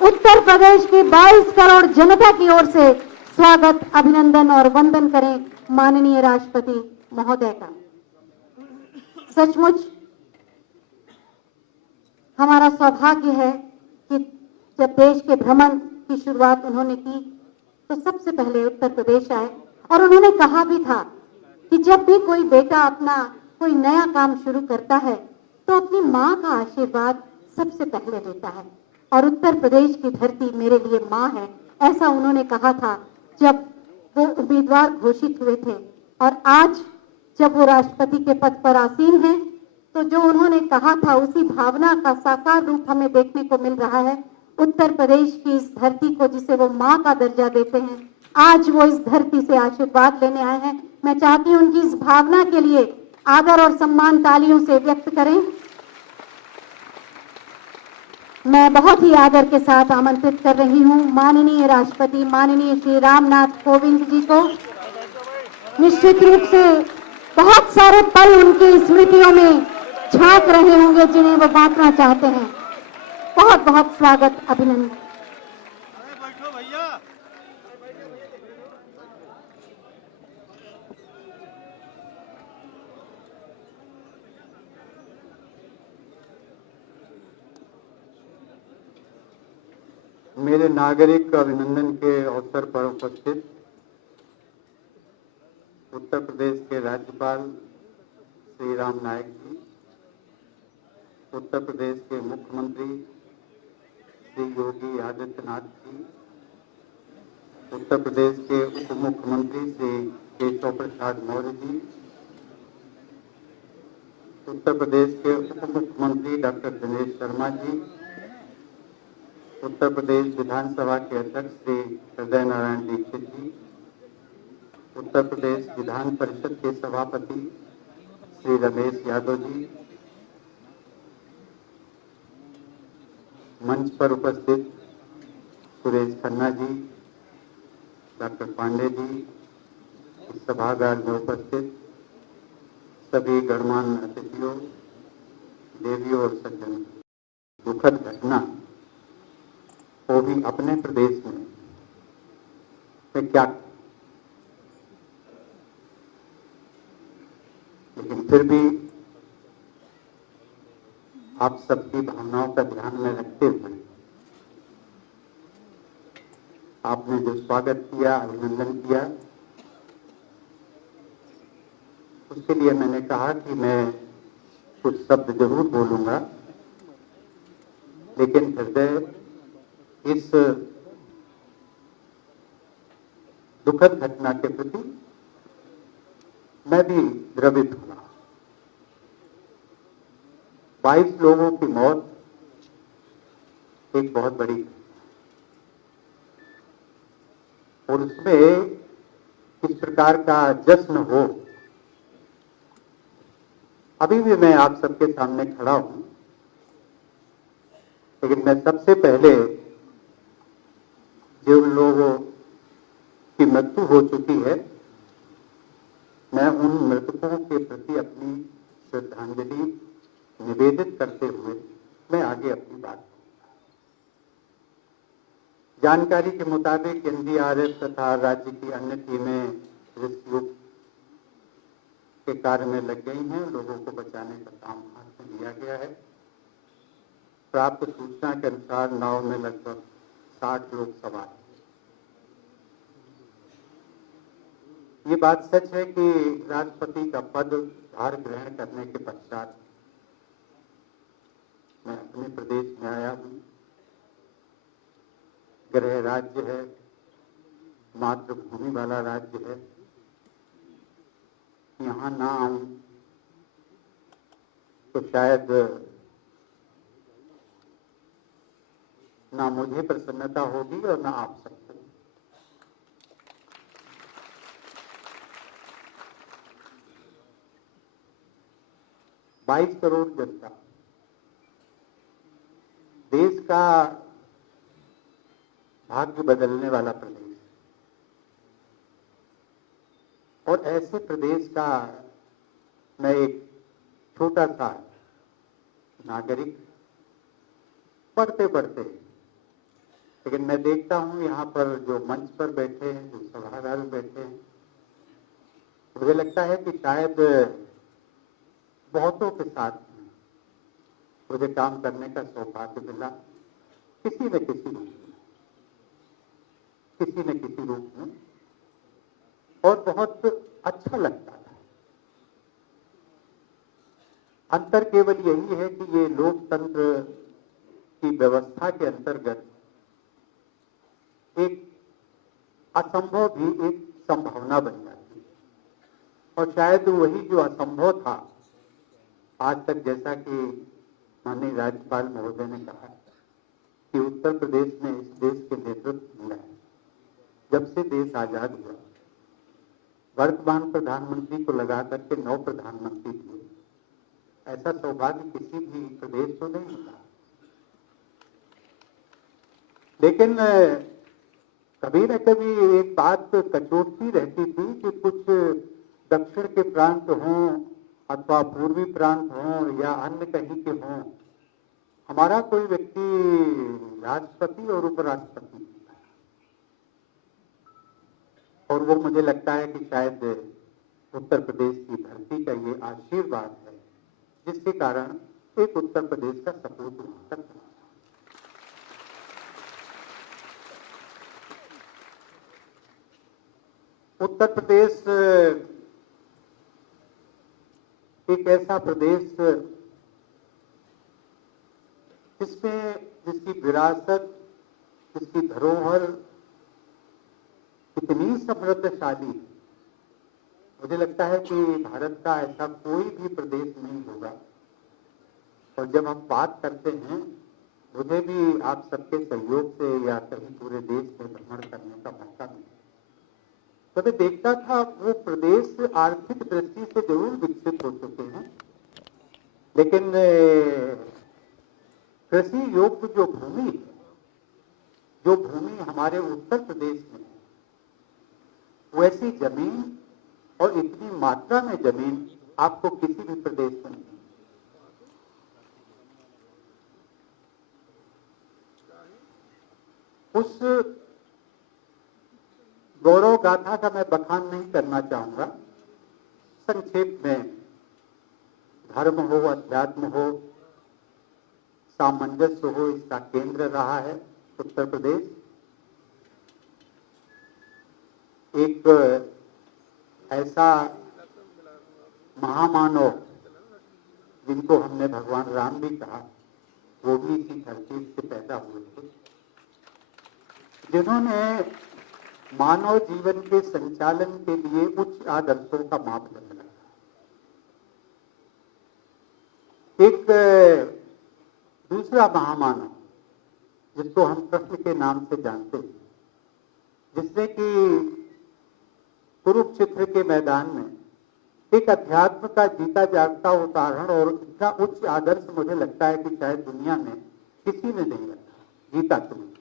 उत्तर प्रदेश की 22 करोड़ जनता की ओर से स्वागत, अभिनंदन और वंदन करें माननीय राष्ट्रपति महोदय का। सचमुच हमारा सौभाग्य है कि जब देश के भ्रमण की शुरुआत उन्होंने की तो सबसे पहले उत्तर प्रदेश आए और उन्होंने कहा भी था कि जब भी कोई बेटा अपना कोई नया काम शुरू करता है तो अपनी माँ का आशीर्वाद सबसे पहले लेता है और उत्तर प्रदेश की धरती मेरे लिए माँ है, ऐसा उन्होंने कहा था जब वो उम्मीदवार घोषित हुए थे। और आज जब वो राष्ट्रपति के पद पर आसीन हैं तो जो उन्होंने कहा था उसी भावना का साकार रूप हमें देखने को मिल रहा है। उत्तर प्रदेश की इस धरती को जिसे वो माँ का दर्जा देते हैं, आज वो इस धरती से आशीर्वाद लेने आए हैं। मैं चाहती हूं उनकी इस भावना के लिए आदर और सम्मान तालियों से व्यक्त करें। मैं बहुत ही आदर के साथ आमंत्रित कर रही हूं माननीय राष्ट्रपति माननीय श्री रामनाथ कोविंद जी को। निश्चित रूप से बहुत सारे पल उनकी स्मृतियों में झांक रहे होंगे जिन्हें वो बांटना चाहते हैं। बहुत बहुत स्वागत, अभिनंदन। मेरे नागरिक अभिनंदन के अवसर पर उपस्थित उत्तर प्रदेश के राज्यपाल श्री राम नायक जी, उत्तर प्रदेश के मुख्यमंत्री श्री योगी आदित्यनाथ जी, उत्तर प्रदेश के उप मुख्यमंत्री श्री केशव प्रसाद मौर्य जी, उत्तर प्रदेश के उप मुख्यमंत्री डॉक्टर दिनेश शर्मा जी, उत्तर प्रदेश विधानसभा के अध्यक्ष श्री हृदय नारायण दीक्षित जी, उत्तर प्रदेश विधान परिषद के सभापति श्री रमेश यादव जी, मंच पर उपस्थित सुरेश खन्ना जी, डॉक्टर पांडे जी, इस सभागार में उपस्थित सभी गणमान्य अतिथियों, देवियों और सज्जनों, दुखद घटना वो भी अपने प्रदेश में क्या, लेकिन फिर भी आप सबकी भावनाओं का ध्यान में रखते हुए आपने जो स्वागत किया, अभिनंदन किया, उसके लिए मैंने कहा कि मैं कुछ शब्द जरूर बोलूंगा, लेकिन हृदय इस दुखद घटना के प्रति मैं भी द्रवित हुआ। 22 लोगों की मौत एक बहुत बड़ी, और उसमें इस प्रकार का जश्न हो। अभी भी मैं आप सबके सामने खड़ा हूं, लेकिन मैं सबसे पहले जिन लोगों की मृत्यु हो चुकी है, मैं उन मृतकों के प्रति अपनी श्रद्धांजलि निवेदित करते हुए मैं आगे अपनी बात करूंगा। जानकारी के मुताबिक एनडीआरएफ तथा राज्य की अन्य टीमें रेस्क्यू के कार्य में लग गई हैं। लोगों को बचाने का काम हाथ में लिया गया है। प्राप्त सूचना के अनुसार नाव में लगभग 60 लोग सवार हैं। ये बात सच है कि राष्ट्रपति का पद भार ग्रहण करने के पश्चात मैं अपने प्रदेश में आया हूं। गृह राज्य है, मातृभूमि वाला राज्य है। यहां ना आऊं तो शायद ना मुझे प्रसन्नता होगी और ना आप सबको। 22 करोड़ जनता, देश का भाग्य बदलने वाला प्रदेश, और ऐसे प्रदेश का मैं एक छोटा सा नागरिक पढ़ते पढ़ते, लेकिन मैं देखता हूं यहाँ पर जो मंच पर बैठे हैं, जो सभागार में बैठे हैं, मुझे लगता है कि शायद बहुतों के साथ मुझे काम करने का सौभाग्य मिला, किसी न किसी रूप में, और बहुत अच्छा लगता था। अंतर केवल यही है कि ये लोकतंत्र की व्यवस्था के अंतर्गत एक असंभव भी एक संभावना बन जाती है, और शायद वही जो असंभव था आज तक, जैसा कि माननीय राज्यपाल महोदय ने कहा कि उत्तर प्रदेश ने इस देश के नेतृत्व किया है जब से देश आजाद हुआ। वर्तमान प्रधानमंत्री को लगा करके 9 प्रधानमंत्री थे। ऐसा सौभाग्य किसी भी प्रदेश को नहीं मिला। लेकिन कभी न कभी एक बात कचोटती रहती थी कि कुछ दक्षिण के प्रांत हों अथवा पूर्वी प्रांत हों या अन्य कहीं के हों, हमारा कोई व्यक्ति राष्ट्रपति और उपराष्ट्रपति, और वो मुझे लगता है कि शायद उत्तर प्रदेश की धरती का ये आशीर्वाद है, जिसके कारण एक उत्तर प्रदेश का सपूत वहां तक पहुंचा। उत्तर प्रदेश एक ऐसा प्रदेश जिसकी विरासत, जिसकी धरोहर इतनी समृद्धशाली, मुझे लगता है कि भारत का ऐसा कोई भी प्रदेश नहीं होगा। और जब हम बात करते हैं, मुझे भी आप सबके सहयोग से या कहीं पूरे देश में भ्रमण करने का मौका मिला, तो मैं देखता था वो प्रदेश आर्थिक दृष्टि से जरूर विकसित हो चुके हैं, लेकिन कृषि योग्य जो भूमि है, जो भूमि हमारे उत्तर प्रदेश में है, वैसी जमीन और इतनी मात्रा में जमीन आपको किसी भी प्रदेश में नहीं। उस गौरव गाथा का मैं बखान नहीं करना चाहूंगा। संक्षेप में धर्म हो, अध्यात्म हो, सामंजस्य हो, इसका केंद्र रहा है उत्तर प्रदेश। एक ऐसा महामानव जिनको हमने भगवान राम भी कहा, वो भी इसी धरती से पैदा हुए थे, जिन्होंने मानव जीवन के संचालन के लिए उच्च आदर्शों का मापदंड रखा। एक दूसरा महामानव जिसको हम कृष्ण के नाम से जानते हैं, जिसने कि कुरुक्षेत्र के मैदान में एक अध्यात्म का जीता जागता उदाहरण और इतना उच्च आदर्श मुझे लगता है कि शायद दुनिया में किसी ने नहीं रखा, गीता के रूप में।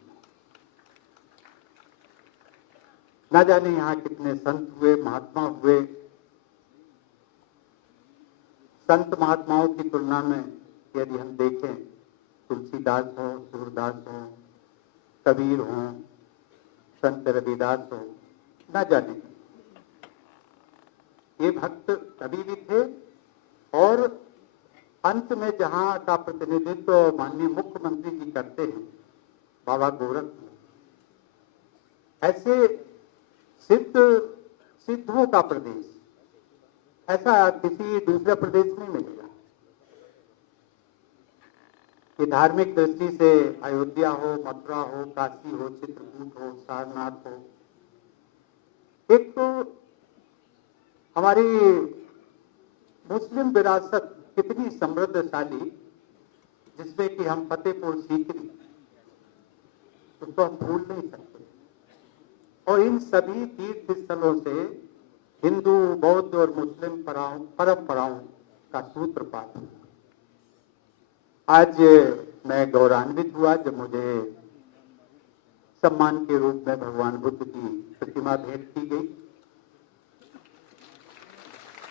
ना जाने यहाँ कितने संत हुए, महात्मा हुए। संत महात्माओं की तुलना में यदि हम देखें, तुलसीदास हो, सूरदास हो, कबीर हो, संत रविदास हो, ना जाने ये भक्त कभी भी थे। और अंत में जहां का प्रतिनिधित्व माननीय मुख्यमंत्री जी करते हैं, बाबा गोरखनाथ, ऐसे सिद्धों का प्रदेश ऐसा किसी दूसरे प्रदेश में मिलेगा। ये धार्मिक दृष्टि से अयोध्या हो, मथुरा हो, काशी हो, चित्रकूट हो, सारनाथ हो, एक तो हमारी मुस्लिम विरासत कितनी समृद्धशाली, जिसमें कि हम फतेहपुर सीकरी, उसको हम भूल नहीं सकते। और इन सभी तीर्थ स्थलों से हिंदू, बौद्ध और मुस्लिम परंपराओं का सूत्रपात हुआ। आज मैं गौरवान्वित हुआ जब मुझे सम्मान के रूप में भगवान बुद्ध की प्रतिमा भेंट की गई।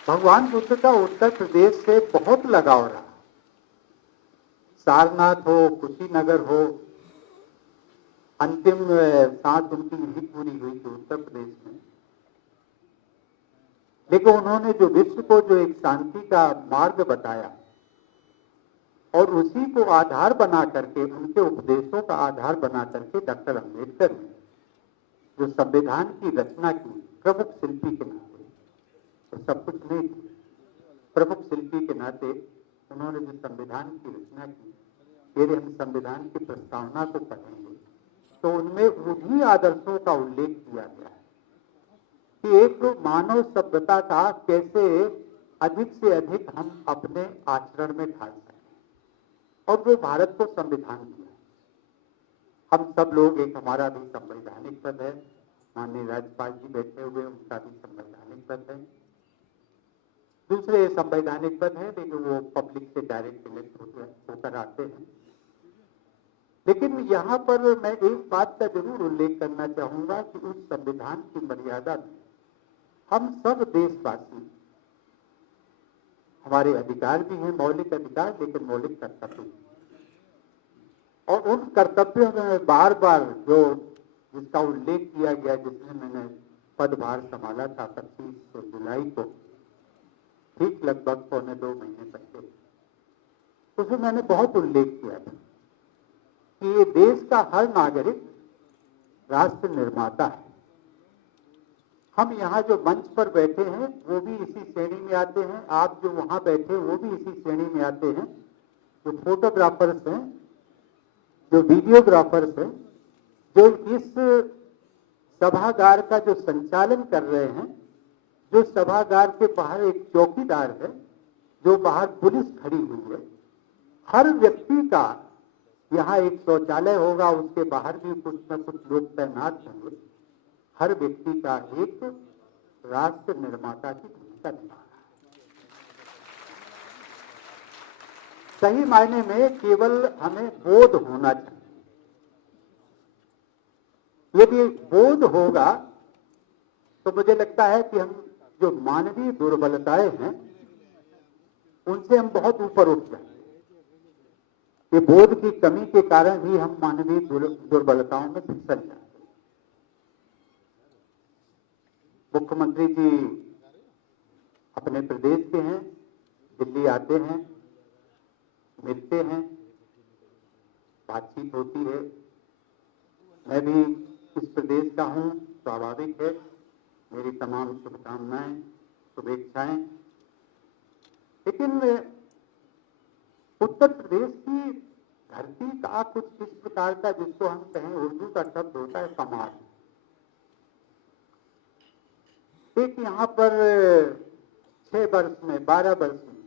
भगवान बुद्ध का उत्तर प्रदेश से बहुत लगाव रहा। सारनाथ हो, कुशीनगर हो, अंतिम सांस उनकी यही पूरी हुई थी उत्तर प्रदेश में। लेकिन उन्होंने जो विश्व को जो एक शांति का मार्ग बताया और उसी को आधार बना करके, उनके उपदेशों का आधार बना करके डॉक्टर अंबेडकर ने जो संविधान की रचना की, प्रमुख शिल्पी के नाते, तो सब कुछ नहीं, प्रमुख शिल्पी के नाते उन्होंने जो संविधान की रचना की, यदि हम संविधान की प्रस्तावना को पढ़ेंगे तो उनमें उन्हीं आदर्शों का उल्लेख किया गया है कि एक मानव सभ्यता का कैसे अधिक से अधिक हम अपने आचरण में ढाल सकें, और वो भारत को संविधान दिया। हम सब लोग, एक हमारा भी संवैधानिक पद है, माननीय राज्यपाल जी बैठे हुए, उनका भी संवैधानिक पद है, दूसरे संवैधानिक पद है, लेकिन वो पब्लिक से डायरेक्ट इलेक्ट होकर आते हैं। लेकिन यहाँ पर मैं एक बात का जरूर उल्लेख करना चाहूंगा कि उस संविधान की मर्यादा में हम सब देशवासी, हमारे अधिकार भी हैं, मौलिक अधिकार, लेकिन मौलिक कर्तव्य भी। और उन कर्तव्यों में बार बार जो जिसका उल्लेख किया गया, जिसमें मैंने पदभार संभाला था 25 जुलाई को, ठीक लगभग 1.25 महीने पहले, उसमें मैंने बहुत उल्लेख किया था कि ये देश का हर नागरिक राष्ट्र निर्माता है। हम यहाँ जो मंच पर बैठे हैं वो भी इसी श्रेणी में आते हैं, आप जो वहां बैठे वो भी इसी श्रेणी में आते हैं। जो फोटोग्राफर्स हैं, जो वीडियोग्राफर्स हैं, जो इस सभागार का जो संचालन कर रहे हैं, जो सभागार के बाहर एक चौकीदार है, जो बाहर पुलिस खड़ी हुई है, हर व्यक्ति का यहाँ एक शौचालय होगा, उसके बाहर भी कुछ न कुछ लोग तैनात होंगे। हर व्यक्ति का एक राष्ट्र निर्माता की भूमिका निभा रहा है। सही मायने में केवल हमें बोध होना चाहिए। यदि बोध होगा तो मुझे लगता है कि हम जो मानवीय दुर्बलताएं हैं उनसे हम बहुत ऊपर उठ जाएंगे। कि बोध की कमी के कारण ही हम मानवीय दुर्बलताओं में फिसल जाते हैं। मुख्यमंत्री जी अपने प्रदेश के हैं, दिल्ली आते हैं, मिलते हैं, बातचीत होती है। मैं भी इस प्रदेश का हूं, स्वाभाविक है, मेरी तमाम शुभकामनाएं, शुभेच्छाएं। लेकिन उत्तर प्रदेश की धरती का कुछ इस प्रकार का, जिसको हम कहें, उर्दू का शब्द होता है कमाल। एक यहाँ पर 6 वर्ष में, 12 वर्ष में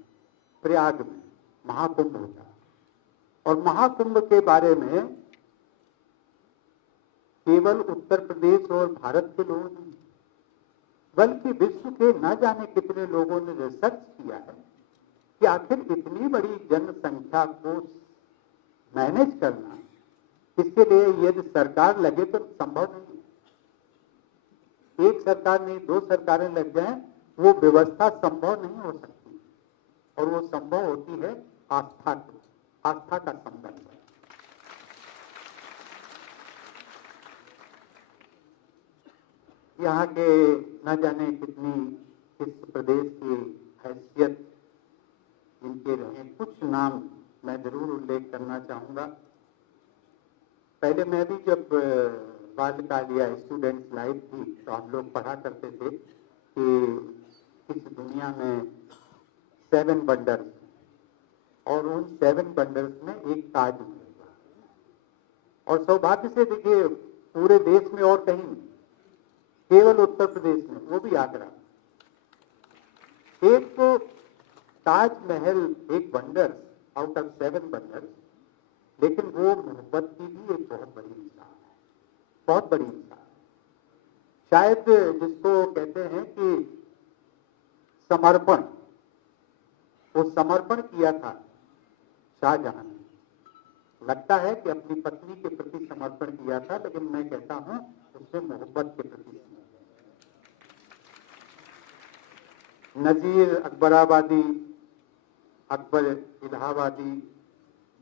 प्रयाग में महाकुंभ होता है, और महाकुंभ के बारे में केवल उत्तर प्रदेश और भारत के लोग नहीं, बल्कि विश्व के न जाने कितने लोगों ने रिसर्च किया है कि आखिर इतनी बड़ी जनसंख्या को मैनेज करना, इसके लिए यदि सरकार लगे तो संभव नहीं। एक सरकार नहीं, 2 सरकारें लग जाएं, वो व्यवस्था संभव नहीं हो सकती, और वो संभव होती है आस्था का संबंध। यहाँ के न जाने कितनी इस प्रदेश की हैसियत इनके रहे, कुछ नाम मैं जरूर उल्लेख करना चाहूंगा। पहले मैं भी जब बाल्यकाल या स्टूडेंट्स लाइफ थी तो हम लोग पढ़ा करते थे कि इस दुनिया में 7 वंडर्स, और उन 7 वंडर्स में एक ताजमहल, और सौभाग्य से देखिए पूरे देश में और कहीं नहीं, केवल उत्तर प्रदेश में, वो भी आगरा। एक तो ताजमहल एक वंडर आउट ऑफ 7 वंडर्स, लेकिन वो मोहब्बत की भी एक बहुत बड़ी मिसाल है, बहुत बड़ी मिसाल। शायद जिसको कहते हैं कि समर्पण, वो समर्पण किया था शाहजहां ने। लगता है कि अपनी पत्नी के प्रति समर्पण किया था, लेकिन मैं कहता हूं उसने मोहब्बत के प्रति। नजीर अकबराबादी, अकबर इलाहाबादी,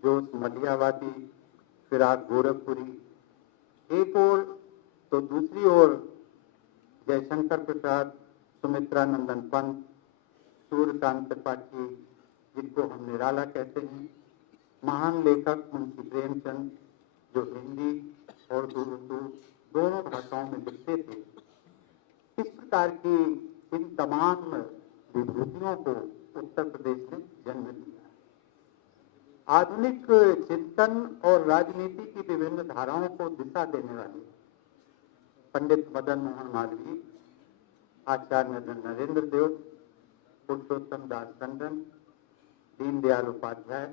जोश मलियाबादी, फिराक गोरखपुरी, एक और तो दूसरी ओर जयशंकर प्रसाद, सुमित्रा नंदन पंत, सूर्यकांत त्रिपाठी, जिनको हम निराला कहते हैं, महान लेखक मुंशी प्रेमचंद, जो हिंदी और उर्दू दोनों भाषाओं में लिखते थे। इस प्रकार की इन तमाम विभूतियों को उत्तर प्रदेश ने जन्म दिया। आधुनिक चिंतन और राजनीति की विभिन्न धाराओं को दिशा देने वाले पंडित मदन मोहन मालवीय, आचार्य नरेंद्र देव, पुरुषोत्तम दास टंडन, दीनदयाल उपाध्याय,